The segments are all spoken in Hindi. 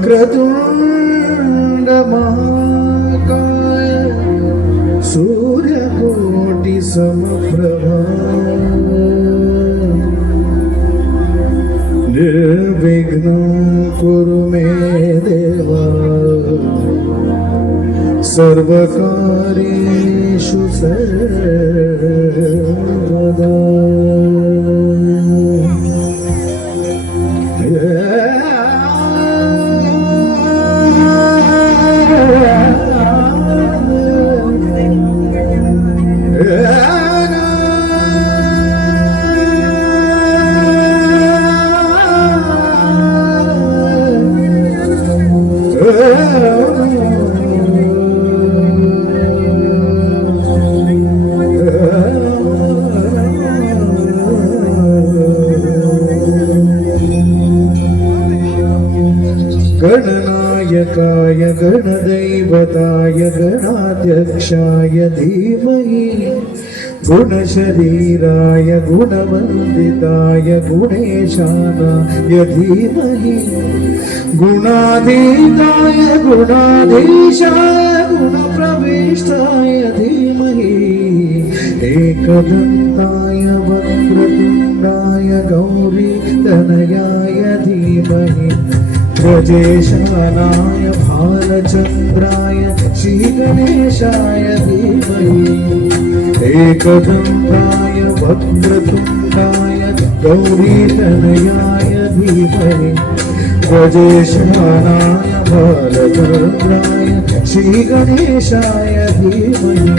वक्रतुंड महाकाय सूर्यकोटि समप्रभा निर्विघ्नं कुरु मे देवा सर्वकार्येषु सर्वदा। गणनायकाय गणदैवताय गणाध्यक्षाय धीमहि गुणशरीराय गुणवन्दिताय गुणेशानाय धीमहि गुणाधीताय गुणाधीशाय गुणप्रविष्टाय धीमहि एकदन्ताय वक्रतुण्डाय गौरीतनयाय धीमहि ब्रजेशानाय भालचन्द्राय श्रीगणेशाय धीमहि एकदन्ताय वक्रतुण्डाय गौरीतनयाय धीमहि ब्रजेशानाय भालचन्द्राय श्रीगणेशाय धीमहि।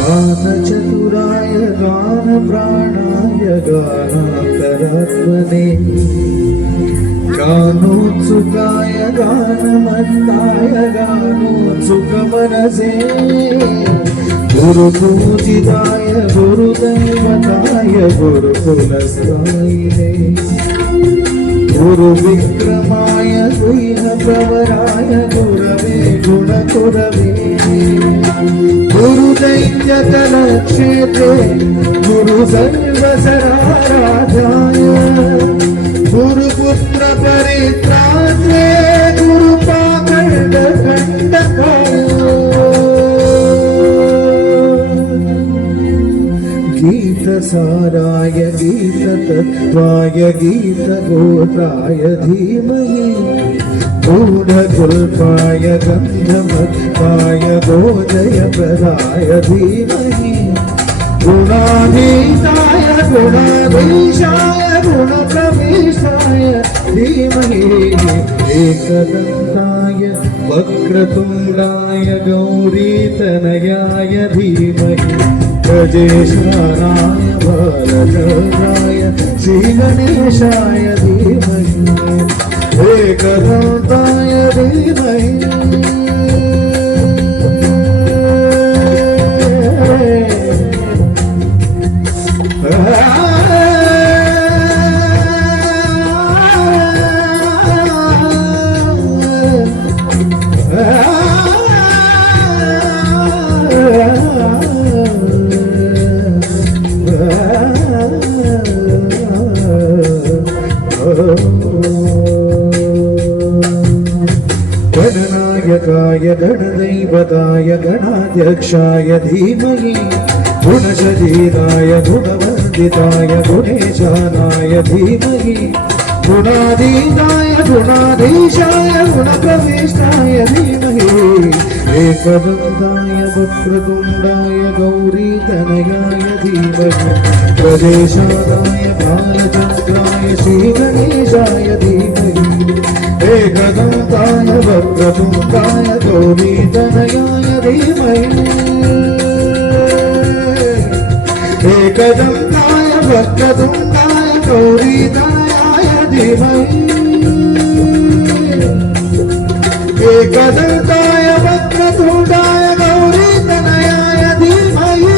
गानचतुराय गानप्राणाय गानान्तरात्मने गानोत्सुकाय गानमत्ताय गानोत्सुकमनसे गुरुपूजिताय गुरुदैवताय गुरुकुलस्थायिने गुरुविक्रमाय गुह्यप्रवराय गुरवे गुणकुरवे गुरुदैत्यकलक्षेत्रे गुरुसर्वसराराध्याय गुरुपुत्रपरित्रात्रे गुरुपाखण्डखण्डकाय गीतसाराय गीततत्त्वाय गीतगोत्राय धीमहि गूढकुल्पाय गन्धमत्ताय गोजयप्रदाय धीमहि गुणाधीताय गुणाधीशाय गुणप्रविष्टाय धीमहि एकदन्ताय वक्रतुण्डाय गौरीतनयाय धीमहि ब्रजेशानाय भालचन्द्राय श्रीगणेशाय धीमहि एकदन्ताय धीमहि गणनायकाय गणदैवताय गणाध्यक्षाय धीमहि गुणशरीराय गुणवन्दिताय गुणेशानाय धीमहि गुणाधीताय गुणाधीशाय गुणप्रविष्टाय धीमहि एकदन्ताय वक्रतुण्डाय गौरीतनयाय धीमहि ब्रजेशानाय भालचन्द्राय श्रीगणेशाय धीमहि एकदन्ताय वक्रतुण्डाय गौरीतनयाय धीमहि एकदन्ताय वक्रतुण्डाय गौरीतनयाय धीमहि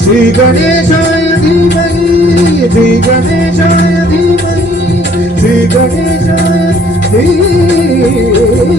श्री गणेशाय धीमहि श्री गणेशाय धीमहि श्री गणेशाय धीमहि